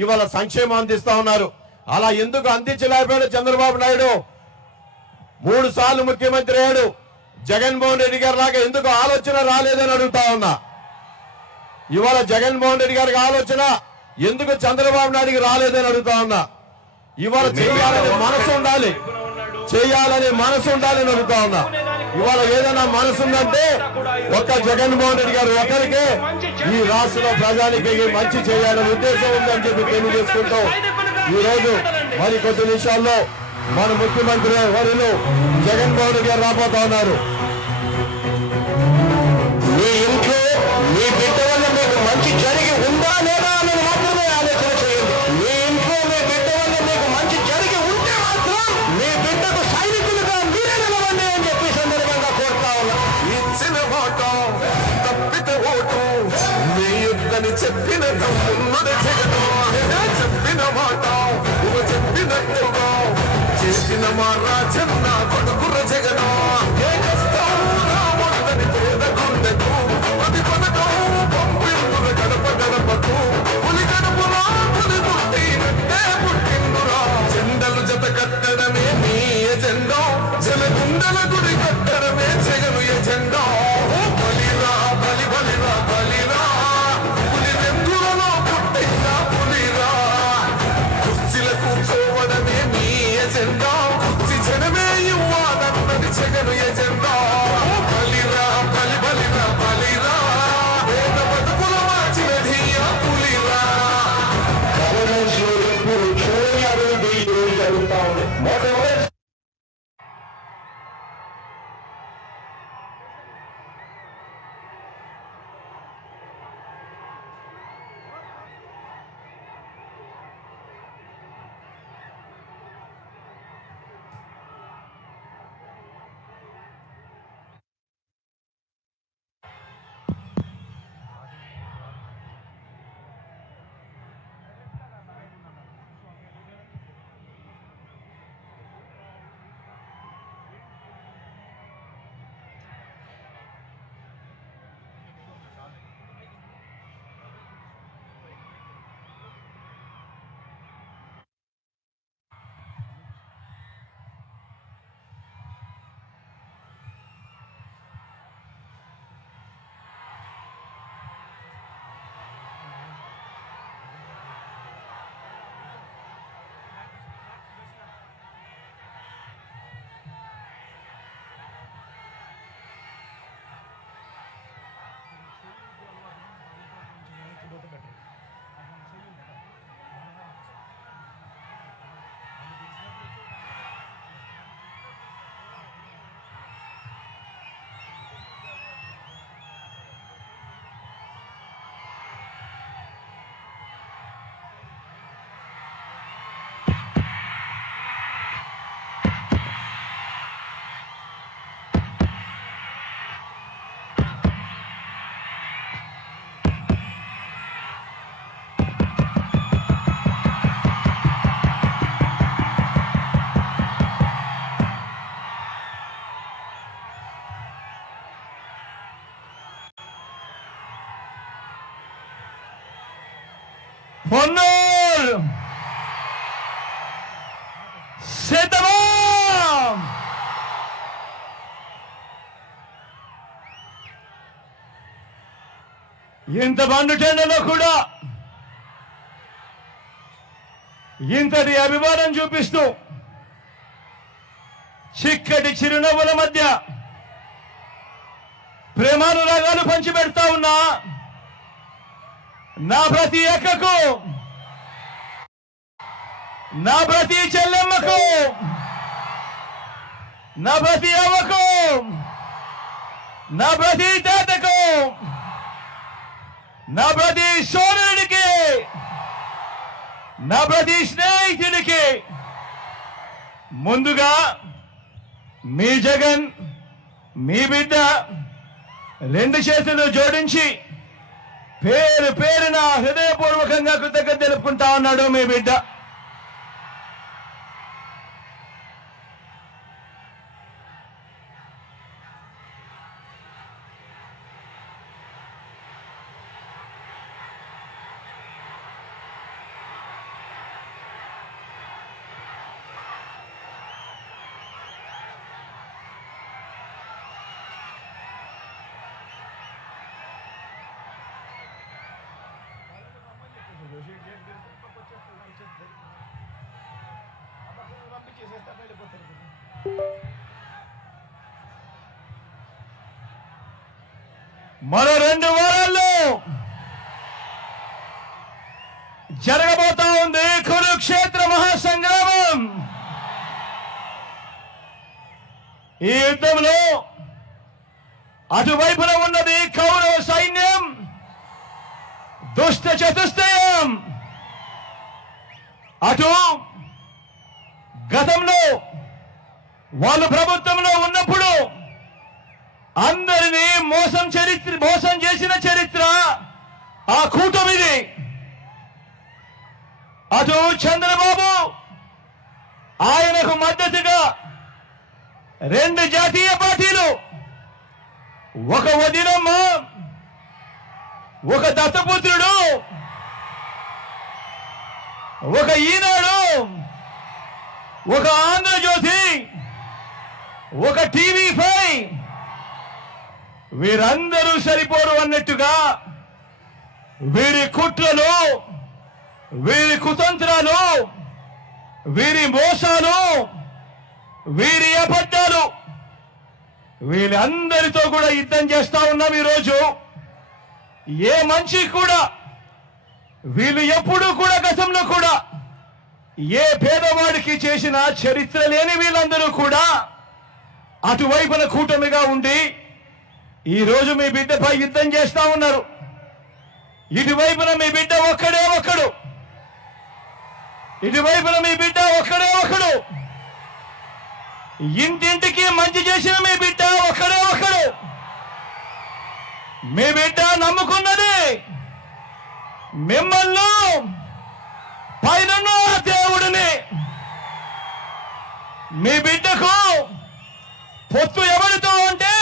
ఇవాళ సంక్షేమం అందిస్తా ఉన్నారు. అలా ఎందుకు అందించలేకపోయాడు చంద్రబాబు నాయుడు? మూడు సార్లు ముఖ్యమంత్రి అయ్యాడు. జగన్మోహన్ రెడ్డి గారి లాగా ఎందుకు ఆలోచన రాలేదని అడుగుతా ఉన్నా. ఇవాళ జగన్మోహన్ రెడ్డి గారికి ఆలోచన ఎందుకు చంద్రబాబు నాయుడికి రాలేదని అడుగుతా ఉన్నా. ఇవాళ చేయాలనే మనసు ఉండాలి. చేయాలనే మనసు ఉండాలని అడుగుతా ఉన్నా. ఇవాళ ఏదైనా మనసు ఉందంటే ఒక్క జగన్మోహన్ రెడ్డి గారు ఒకరికే ఈ రాష్ట్ర ప్రజానికి మంచి చేయాలనే ఉద్దేశం ఉందని చెప్పి తెలియజేసుకుంటూ ఈ రోజు మరి కొద్ది నిమిషాల్లో మన ముఖ్యమంత్రి వరులు జగన్మోహన్ రెడ్డి గారు రాబోతా ఉన్నారు. చేసిన పొన్నూరు సిద్ధమా ఇంత బండుటెండలో కూడా ఇంతటి అభిమానం చూపిస్తూ చిక్కటి చిరునవ్వుల మధ్య ప్రేమానురాగాలు పంచిపెడతా ఉన్నా నా ప్రతి ఎక్కకు నా ప్రతి చెల్లెమ్మకు నా ప్రతి అవ్వకు నా ప్రతి తాతకు నా ప్రతి సోదరుడికి నా ప్రతి స్నేహితుడికి ముందుగా మీ జగన్ మీ బిడ్డ రెండు చేతులు జోడించి పేరు పేరున హృదయపూర్వకంగా కృతజ్ఞత తెలుపుకుంటా ఉన్నాడు మీ బిడ్డ. మరో రెండు వారాల్లో జరగబోతా ఉంది కురుక్షేత్ర మహాసంగ్రామం. ఈ యుద్ధంలో అటువైపున ఉన్నది కౌరవ సైన్యం దుష్ట చతుష్టయం. అటు గతంలో వాళ్ళు ప్రభుత్వంలో ఉన్నప్పుడు అందరినీ మోసం చరిత్ర మోసం చేసిన చరిత్ర ఆ కూటమిది అటు చంద్రబాబు ఆయనకు మద్దతుగా రెండు జాతీయ పార్టీలు ఒక వదినమ్మ ఒక దత్తపుత్రుడు ఒక ఈనాడు ఒక ఆంధ్రజ్యోతి ఒక టీవీ ఫైవ్. వీరందరూ సరిపోరు అన్నట్టుగా వీరి కుట్రలు వీరి కుతంత్రాలు వీరి మోసాలు వీరి అబద్ధాలు వీళ్ళందరితో కూడా యుద్ధం చేస్తా ఉన్నాం ఈరోజు. ఏ మంచి కూడా వీళ్ళు ఎప్పుడూ కూడా గతంలో కూడా ఏ పేదవాడికి చేసిన చరిత్ర లేని వీళ్ళందరూ కూడా అటువైపున కూటమిగా ఉండి ఈ రోజు మీ బిడ్డపై యుద్ధం చేస్తా ఉన్నారు. ఇటువైపున మీ బిడ్డ ఒక్కడే ఒక్కడు. ఇటువైపున మీ బిడ్డ ఒక్కడే ఒకడు ఇంటింటికి మంచి చేసిన మీ బిడ్డ ఒక్కడే ఒకడు మీ బిడ్డ నమ్ముకున్నది మిమ్మల్ని పైన దేవుడిని. మీ బిడ్డకు పొత్తు ఎవరితో ఉంటే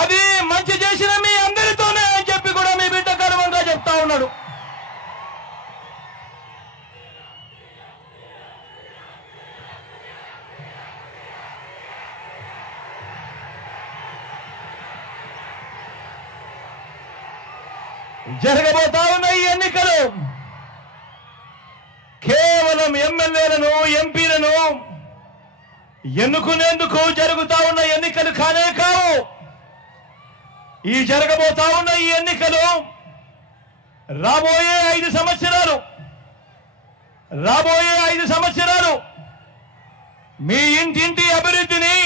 అది మంచి చేసిన మీ అందరితోనే అని చెప్పి కూడా మీ బిడ్డ గర్వంగా చెప్తా ఉన్నాడు. జరగబోతా ఉన్న ఈ ఎన్నికలు కేవలం ఎమ్మెల్యేలను ఎంపీలను ఎన్నుకునేందుకు జరుగుతా ఉన్న ఎన్నికలు కానే కావు. ఈ జరగబోతా ఉన్న ఈ ఎన్నికలు రాబోయే ఐదు సంవత్సరాలు రాబోయే ఐదు సంవత్సరాలు మీ ఇంటింటి అభివృద్ధిని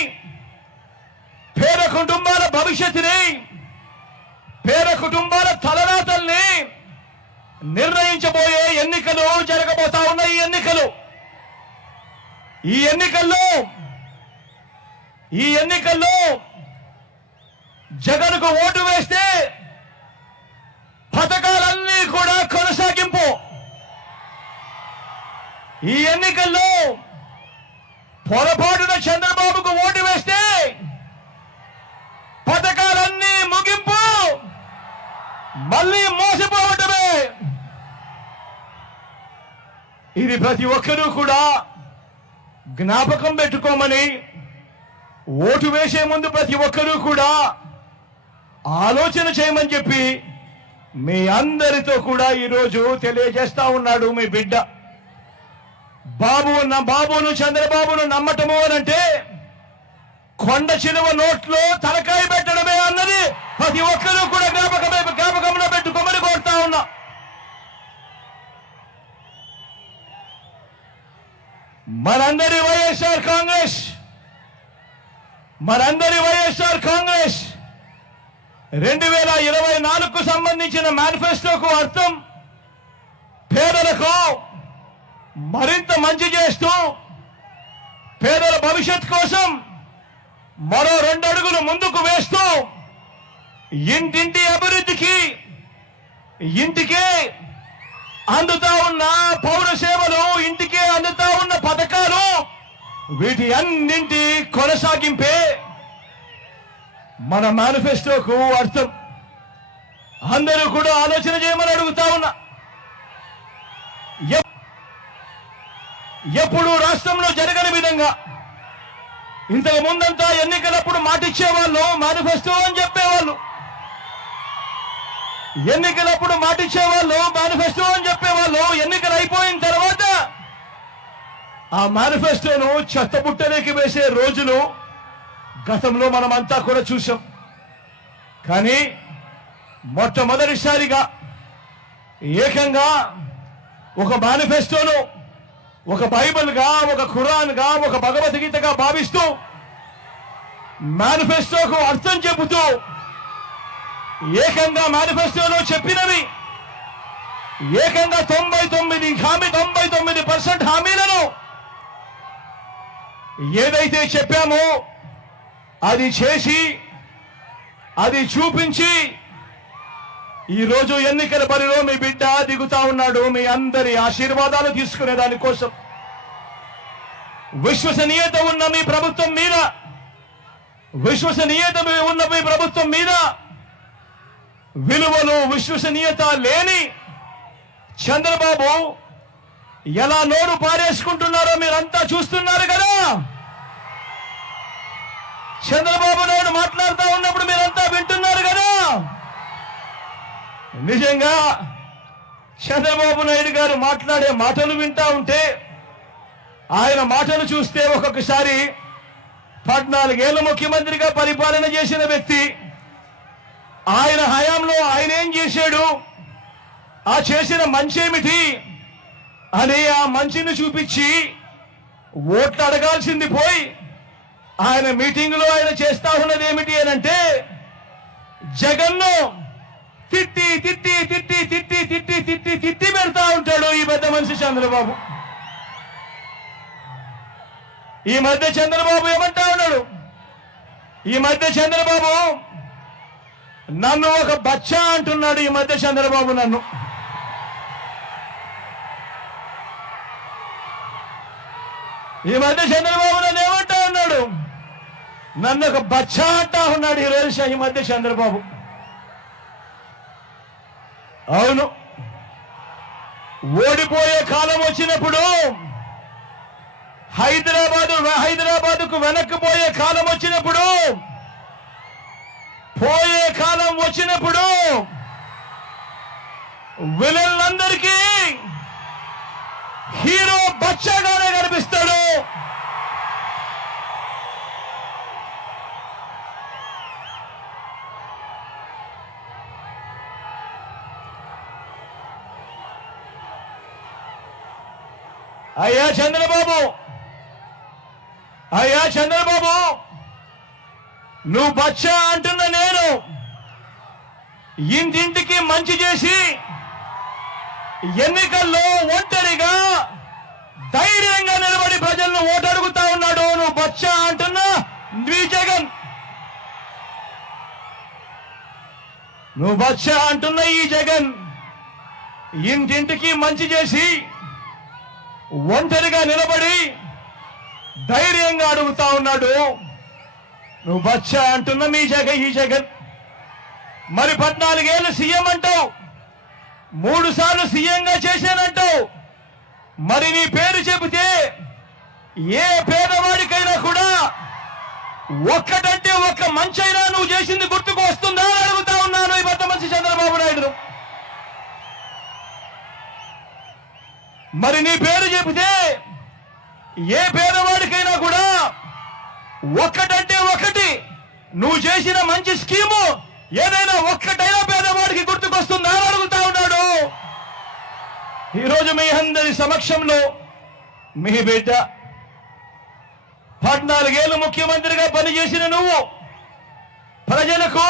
పేద కుటుంబాల భవిష్యత్తుని పేద కుటుంబాల తలరాతల్ని నిర్ణయించబోయే ఎన్నికలు జరగబోతా ఉన్న ఈ ఎన్నికలు. ఈ ఎన్నికల్లో ఈ ఎన్నికల్లో జగన్కు ఓటు వేస్తే పథకాలన్నీ కూడా కొనసాగింపు. ఈ ఎన్నికల్లో పొరపాటున చంద్రబాబుకు ఓటు వేస్తే పథకాలన్నీ ముగింపు. మళ్ళీ మోసపోవటమే. ఇది ప్రతి ఒక్కరూ కూడా జ్ఞాపకం పెట్టుకోమని ఓటు వేసే ముందు ప్రతి ఒక్కరూ కూడా ఆలోచన చేయమని చెప్పి మీ అందరితో కూడా ఈరోజు తెలియజేస్తా ఉన్నాడు మీ బిడ్డ. బాబు నా బాబును చంద్రబాబును నమ్మటము అంటే కొండ చిలువ నోట్లో తలకాయ పెట్టడమే అన్నది ప్రతి ఒక్కరూ కూడా జ్ఞాపకమే జ్ఞాపకంలో పెట్టుకోమని కోరుతా ఉన్నా. మనందరి వైఎస్ఆర్ కాంగ్రెస్ మరందరి వైఎస్ఆర్ కాంగ్రెస్. రెండు వేల ఇరవై నాలుగుకు సంబంధించిన మేనిఫెస్టోకు అర్థం పేదలకు మరింత మంచి చేస్తూ పేదల భవిష్యత్ కోసం మరో రెండు అడుగులు ముందుకు వేస్తూ ఇంటింటి అభివృద్ధికి ఇంటికే అందుతా ఉన్న పౌర సేవలు ఇంటికే అందుతా ఉన్న పథకాలు వీటి అన్నింటి కొనసాగింపే మన మేనిఫెస్టోకు అర్థం. అందరూ కూడా ఆలోచన చేయమని అడుగుతా ఉన్నా. ఎప్పుడు రాష్ట్రంలో జరగని విధంగా ఇంతకు ముందంతా ఎన్నికలప్పుడు మాటిచ్చేవాళ్ళు మేనిఫెస్టో అని చెప్పేవాళ్ళు. ఎన్నికలప్పుడు మాటిచ్చేవాళ్ళు మేనిఫెస్టో అని చెప్పేవాళ్ళు. ఎన్నికలు అయిపోయిన తర్వాత ఆ మేనిఫెస్టోను చెత్తబుట్టలోకి వేసే రోజులు గతంలో మనమంతా కూడా చూసాం కానీ మొట్టమొదటిసారిగా ఏకంగా ఒక మేనిఫెస్టోను ఒక బైబిల్గా ఒక ఖురాన్గా ఒక భగవద్గీతగా భావిస్తూ మేనిఫెస్టోకు అర్థం చెబుతూ ఏకంగా మేనిఫెస్టోలో చెప్పినవి ఏకంగా తొంభై తొమ్మిది హామీ తొంభై తొమ్మిది పర్సెంట్ హామీలను ఏదైతే చెప్పామో అది చేసి అది చూపించి ఈరోజు ఎన్నికల బరిలో మీ బిడ్డ దిగుతా ఉన్నాడు మీ అందరి ఆశీర్వాదాలు తీసుకునే దానికోసం విశ్వసనీయత ఉన్న మీ ప్రభుత్వం మీద విశ్వసనీయత ఉన్న మీ ప్రభుత్వం మీద విలువలు విశ్వసనీయత లేని చంద్రబాబు ఎలా నోరు పారేసుకుంటున్నారో మీరంతా చూస్తున్నారు కదా? చంద్రబాబు నాయుడు మాట్లాడుతూ ఉన్నప్పుడు మీరంతా వింటున్నారు కదా? నిజంగా చంద్రబాబు నాయుడు గారు మాట్లాడే మాటలు వింటా ఉంటే ఆయన మాటలు చూస్తే ఒక్కొక్కసారి పద్నాలుగేళ్ళ ముఖ్యమంత్రిగా పరిపాలన చేసిన వ్యక్తి ఆయన హయాంలో ఆయన ఏం చేశాడు? ఆ చేసిన మంచి ఏమిటి అని ఆ మంచిని చూపించి ఓట్లు అడగాల్సింది పోయి ఆయన మీటింగ్లో ఆయన చేస్తా ఉన్నది ఏమిటి అని అంటే జగన్ను తిట్టి తిట్టి తిట్టి తిట్టి తిట్టి తిట్టి తిట్టి పెడతా ఉంటాడు ఈ పెద్ద మనిషి చంద్రబాబు. ఈ మధ్య చంద్రబాబు ఏమంటా ఉన్నాడు? ఈ మధ్య చంద్రబాబు నన్ను ఒక బచ్చా అంటున్నాడు ఈ మధ్య చంద్రబాబు నన్ను. ఈ మధ్య చంద్రబాబు నన్ను ఏమంటా ఉన్నాడు? నన్ను ఒక బచ్చా అంటా ఉన్నాడు ఈ రోజు ఈ మధ్య చంద్రబాబు. అవును. ఓడిపోయే కాలం వచ్చినప్పుడు హైదరాబాద్ హైదరాబాద్కు వెనక్కిపోయే కాలం వచ్చినప్పుడు పోయే కాలం వచ్చినప్పుడు విలన్లందరికీ హీరో బచ్చాగానే కనిపిస్తాడు. అయ్యా చంద్రబాబు. అయ్యా చంద్రబాబు. నువ్వు బచ్చా అంటున్న నేను ఇంటింటికి మంచి చేసి ఎన్నికల్లో ఒంటరిగా ధైర్యంగా నిలబడి ప్రజలను ఓటు అడుగుతా ఉన్నాడు నువ్వు బచ్చా అంటున్నా? నీ జగన్. నువ్వు బచ్చా అంటున్న ఈ జగన్. ఇంటింటికి మంచి చేసి ఒంటరిగా నిలబడి ధైర్యంగా అడుగుతా ఉన్నాడు. నువ్వు బచ్చా అంటున్న మీ జగన్ ఈ జగన్. మరి పద్నాలుగేళ్ళు సీఎం అంటావు. మూడు సార్లు సీఎంగా చేశానంటావు మరి నీ పేరు చెబితే ఏ పేదవాడికైనా కూడా ఒక్కటంటే ఒక్క మంచైనా నువ్వు చేసింది గుర్తుకు వస్తుందా అడుగుతా ఉన్నాను ఈ పెద్ద మనిషి చంద్రబాబు నాయుడు. మరి నీ పేరు చెబితే ఏ పేదవాడికైనా కూడా ఒక్కటంటే ఒకటి నువ్వు చేసిన మంచి స్కీము ఏదైనా ఒక్కటైనా పేదవాడికి గుర్తుకొస్తుందా అని అడుగుతా ఉన్నాడు. ఈరోజు మీ అందరి సమక్షంలో మీ బిడ్డ పద్నాలుగేళ్ళు ముఖ్యమంత్రిగా పనిచేసిన నువ్వు ప్రజలకు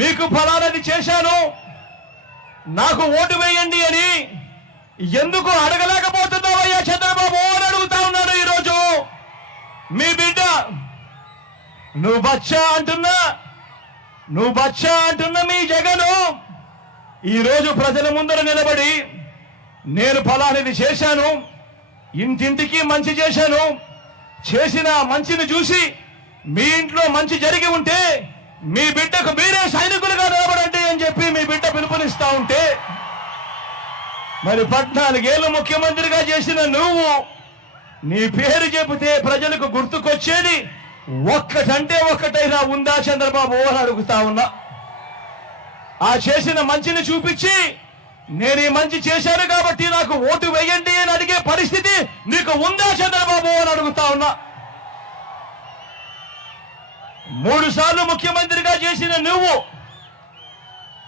మీకు ఫలానది చేశాను. నాకు ఓటు వేయండి అని ఎందుకు అడగలేకపోతున్నావయ్యా చంద్రబాబు అని అడుగుతా ఉన్నాడు ఈరోజు. మీ బిడ్డ నువ్వు బచ్చా అంటున్నా. నువ్వు బచ్చా అంటున్న మీ జగను ఈరోజు ప్రజల ముందర నిలబడి నేను ఫలానిది చేశాను ఇంటింటికి మంచి చేశాను చేసిన మంచిని చూసి మీ ఇంట్లో మంచి జరిగి ఉంటే మీ బిడ్డకు మీరే సైనికులుగా నిలబడండి అని చెప్పి మీ బిడ్డ పిలుపునిస్తా ఉంటే మరి పద్నాలుగేళ్ళు ముఖ్యమంత్రిగా చేసిన నువ్వు నీ పేరు చెబితే ప్రజలకు గుర్తుకొచ్చేది ఒక్కటంటే ఒక్కటైనా ఉందా చంద్రబాబు అని అడుగుతా ఉన్నా. ఆ చేసిన మంచిని చూపించి నేను ఈ మంచి చేశాను కాబట్టి నాకు ఓటు వేయండి అని అడిగే పరిస్థితి నీకు ఉందా చంద్రబాబు అని అడుగుతా ఉన్నా. మూడు సార్లు ముఖ్యమంత్రిగా చేసిన నువ్వు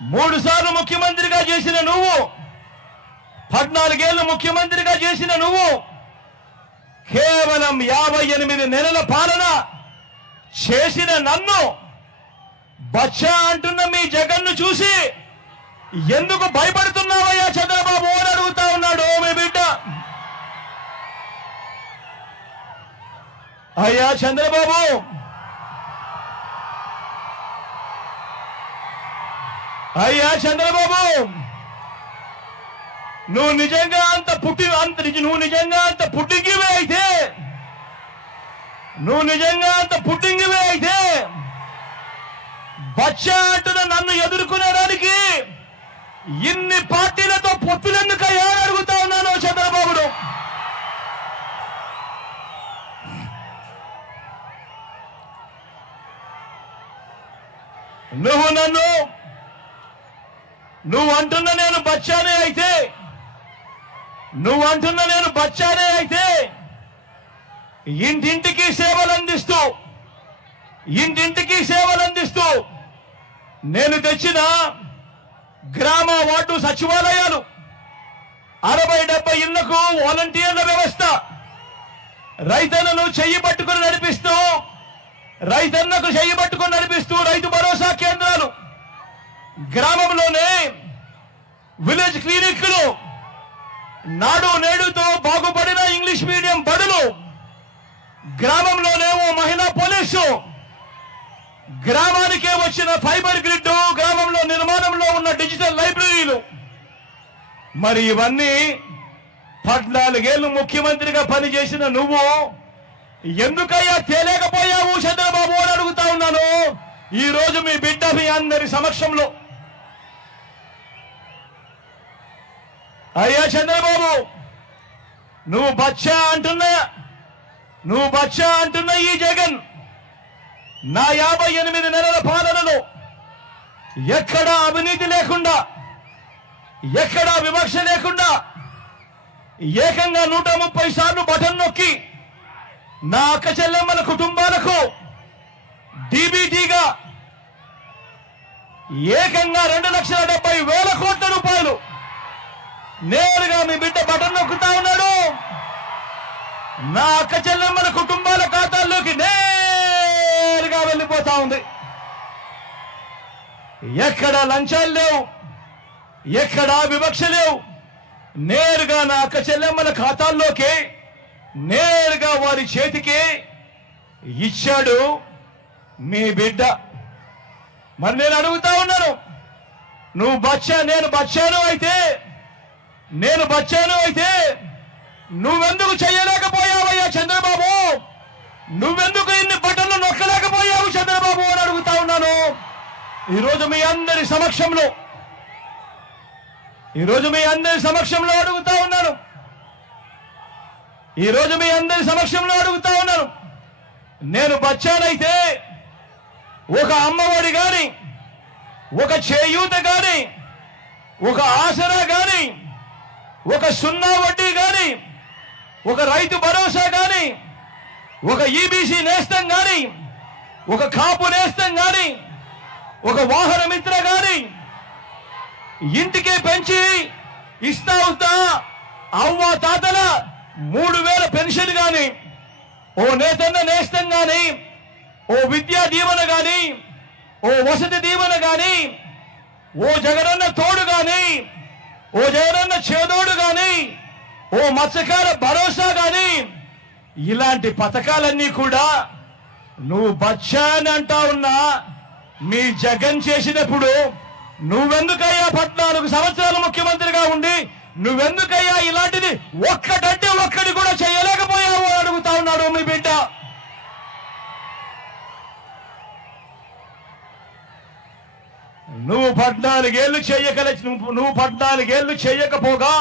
మూడు సార్లు ముఖ్యమంత్రిగా చేసిన నువ్వు పద్నాలుగేళ్ళు ముఖ్యమంత్రిగా చేసిన నువ్వు కేవలం యాభై ఎనిమిది నెలల పాలన చేసిన నన్ను బచ్చా అంటున్న మీ జగన్ను చూసి ఎందుకు భయపడుతున్నావయ్యా చంద్రబాబు అని అడుగుతా ఉన్నాడు మీ బిడ్డ. అయ్యా చంద్రబాబు! అయ్యా చంద్రబాబు! నువ్వు నిజంగా అంత పుట్టి అంత నువ్వు నిజంగా అంత పుట్టికివే అయితే నువ్వు నిజంగా అంత పుట్టింగివే అయితే బచ్చా అంటున్న నన్ను ఎదుర్కొనేదానికి ఇన్ని పార్టీలతో పొత్తులెందుక అని అడుగుతా ఉన్నాను చంద్రబాబును. నువ్వు నన్ను నువ్వు అంటున్న నేను బచ్చానే అయితే నువ్వు అంటున్న నేను బచ్చానే అయితే ఇంటింటికి సేవలు అందిస్తూ ఇంటింటికి సేవలు అందిస్తూ నేను తెచ్చిన గ్రామ వార్డు సచివాలయాలు అరవై డెబ్బై ఇళ్ళకు వాలంటీర్ల వ్యవస్థ. రైతన్నను చెయ్యి పట్టుకుని నడిపిస్తూ రైతన్నకు చెయ్యి పట్టుకుని నడిపిస్తూ రైతు భరోసా కేంద్రాలు గ్రామంలోనే విలేజ్ క్లినిక్లు నాడు నేడుతో బాగుపడిన ఇంగ్లీష్ మీడియం బడులు గ్రామంలోనే ఓ మహిళా పోలీసు. గ్రామానికే వచ్చిన ఫైబర్ గ్రిడ్ గ్రామంలో నిర్మాణంలో ఉన్న డిజిటల్ లైబ్రరీలు. మరి ఇవన్నీ పద్నాలుగేళ్ళు ముఖ్యమంత్రిగా పనిచేసిన నువ్వు ఎందుకయ్యా తేలేకపోయావు చంద్రబాబు అని అడుగుతా ఉన్నాను? ఈ రోజు మీ బిడ్డ మీ అందరి సమక్షంలో. అయ్యా చంద్రబాబు నువ్వు బచ్చా అంటున్నా. నువ్వు బచ్చా అంటున్న ఈ జగన్ నా యాభై ఎనిమిది నెలల పాలనలో ఎక్కడా అవినీతి లేకుండా ఎక్కడా వివక్ష లేకుండా ఏకంగా నూట ముప్పై సార్లు బటన్ నొక్కి నా అక్క చెల్లెమ్మల కుటుంబాలకు డీబీటీగా ఏకంగా రెండు లక్షల డెబ్బై వేల కోట్ల రూపాయలు నేరుగా మీ బిడ్డ బటన్ నొక్కుతా ఉన్నాడు. నా అక్క చెల్లెమ్మల కుటుంబాల ఖాతాల్లోకి నేరుగా వెళ్ళిపోతా ఉంది. ఎక్కడ లంచాలు లేవు ఎక్కడ వివక్ష లేవు నేరుగా నా అక్క చెల్లెమ్మల ఖాతాల్లోకి నేరుగా వారి చేతికి ఇచ్చాడు మీ బిడ్డ. మరి నేను అడుగుతా ఉన్నాను నువ్వు బచ్చా నేను బచ్చాను అయితే నేను బచ్చాను అయితే నువ్వెందుకు చేయలేకపోయావయ్యా చంద్రబాబు? నువ్వెందుకు ఇన్ని బట్టలు నొక్కలేకపోయావు చంద్రబాబు అని అడుగుతా ఉన్నాను. ఈరోజు మీ అందరి సమక్షంలో ఈరోజు మీ అందరి సమక్షంలో అడుగుతా ఉన్నాను. ఈరోజు మీ అందరి సమక్షంలో అడుగుతా ఉన్నాను. నేను బచ్చానైతే ఒక అమ్మఒడి కానీ ఒక చేయూత కానీ ఒక ఆసరా కానీ ఒక సున్నా వడ్డీ కానీ ఒక రైతు భరోసా కానీ ఒక ఈబీసీ నేస్తం కానీ ఒక కాపు నేస్తం కానీ ఒక వాహన మిత్ర కానీ ఇంటికే పెంచి ఇస్తా ఉంటా అవ్వ తాతల మూడు వేల పెన్షన్ కానీ ఓ నేతన్న నేస్తం కానీ ఓ విద్యా దీవెన కానీ ఓ వసతి దీవెన కానీ ఓ జగనన్న తోడు కానీ ఓ జగనన్న చేదోడు కానీ ఓ మత్స్యకార భరోసా కానీ ఇలాంటి పథకాలన్నీ కూడా నువ్వు బచ్చా అని అంటా ఉన్నా మీ జగన్ చేసినప్పుడు నువ్వెందుకయ్యా పద్నాలుగు సంవత్సరాలు ముఖ్యమంత్రిగా ఉండి నువ్వెందుకయ్యా ఇలాంటిది ఒక్కటంటే ఒక్కటి కూడా చేయలేకపోయావు అడుగుతా ఉన్నాడు మీ బిడ్డ. నువ్వు పద్నాలుగేళ్ళు చేయగల నువ్వు నువ్వు పద్నాలుగేళ్ళు చేయకపోగా